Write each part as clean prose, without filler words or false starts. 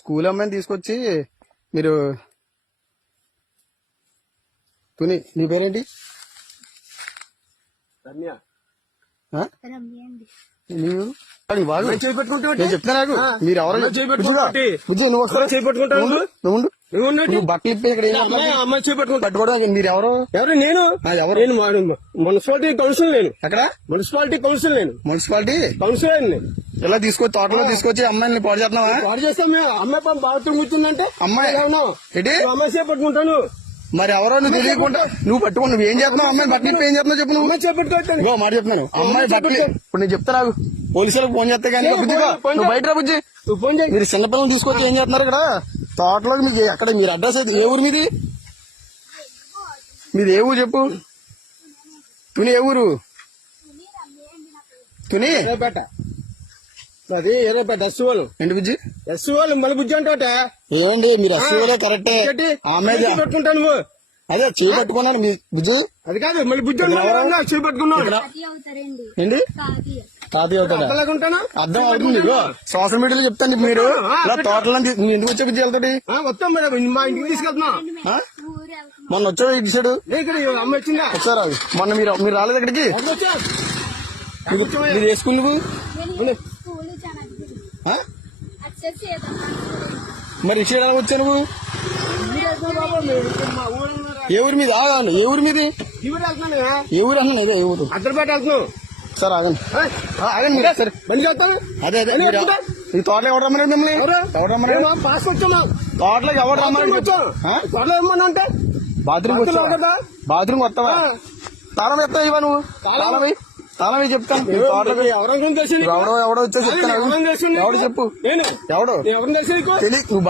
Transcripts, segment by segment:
School అమ్మాయిని తీసుకొచ్చి మీరు తుని నీ పేరేంటి? రమ్య. ఆ? నీవు నేను చెప్తా నాకు మీరు ఎవరో బుజ్జి నువ్వు వస్తారా చేపట్టుకుంటాను నువ్వు బట్టలు ఇప్పి ఇక్కడ అమ్మాయి చేపట్టుకుంటా పట్టుకోవడం మీరు ఎవరు ఎవరు నేను ఎవరు నేను మున్సిపాలిటీ కౌన్సిల్ నేను అక్కడ మున్సిపాలిటీ కౌన్సిల్ నేను మున్సిపాలిటీ కౌన్సిల్ నేను ఇలా తీసుకొచ్చి తోటలో తీసుకొచ్చి అమ్మాయిని పాడు చేస్తున్నావా? పాడు చేస్తాం మేము. అమ్మాయి పాపం బాత్రూమ్ కూర్చుందంటే అమ్మాయి ఏంటి అమ్మాయి చేపట్టుకుంటాను. మరి ఎవరో నువ్వు తెలియకుండా నువ్వు పట్టుకుని నువ్వు ఏం చేస్తున్నావు? అమ్మాయి బట్టలు ఇప్పి ఏం చేస్తున్నావు చెప్పు. నువ్వు అమ్మాయి చేపట్టుకుంటాను. ఇగో మాట చెప్తున్నాను అమ్మాయి బట్టలు ఇప్పుడు నేను చెప్తా నాకు పోలీసులకు ఫోన్ చేస్తే కానీ నువ్వు బయట రా బుజ్జి. ఫోన్ చేయి. మీరు చిన్నపిల్లలు తీసుకొచ్చి ఏం చేస్తున్నారు ఇక్కడ తోటలో? మీకు అక్కడ మీరు అడ్రస్ అయితే ఏ ఊరు మీది? మీది ఏ ఊరు చెప్పు. తుని ఏ ఊరు? తుని ఎర్రపేట. అది ఎర్రపేట ఎస్సీఓలు. ఏంటి బుజ్జి? ఎస్సీఓలు మళ్ళీ బుజ్జి అంటావట ఏంటి మీరు ఎస్సీఓలే కరెక్టే. ఆమె పట్టుకుంటాను నువ్వు అదే చేపట్టుకున్నాను మీ బుజ్జి. అది కాదు మళ్ళీ బుజ్జి చేపట్టుకున్నావు ఏంటి తాతయ్య అవుతాడా? అర్థం అవుతుంది. సోషల్ మీడియాలో చెప్తాను మీరు ఇలా తోటలో నువ్వు ఎందుకు వచ్చే బుజ్జి వెళ్తాడు? వస్తాం మేడం మా ఇంటికి తీసుకెళ్తున్నా. మొన్న వచ్చాడు ఇటు సైడ్ అమ్మ వచ్చిందా వచ్చారా? మొన్న మీరు రాలేదు ఇక్కడికి? మీరు ఏ స్కూల్ నువ్వు? మరి ఇటు సైడ్ ఎలా వచ్చా నువ్వు? ఏ ఊరి మీద ఆగాను? ఏ ఊరి మీది? ఏ ఊరు అన్నా ఇదే ఏ ఊరు? అద్దరిపేట వెళ్తున్నావు సార్ ఆగండి ఆగండి మీరు సరే బండి చేస్తాను. అదే అదే ఈ తోటలో ఎవరు రమ్మన్నారు మిమ్మల్ని? ఎవరు రమ్మన్నారు? పాస్ వచ్చామా తోటలోకి ఎవరు రమ్మన్నారు? త్వరలో ఏమన్నా అంటే బాత్రూమ్ బాత్రూమ్ వస్తావా? తాళం ఎత్తావు ఇవా నువ్వు? తాళం చెప్తాను. ఎవడో వచ్చా చెప్తాను. ఎవడు చెప్పు ఎవడు తెలియదు. నువ్వు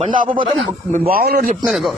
బండి ఆపకపోతే బావులు కూడా చెప్తున్నాను.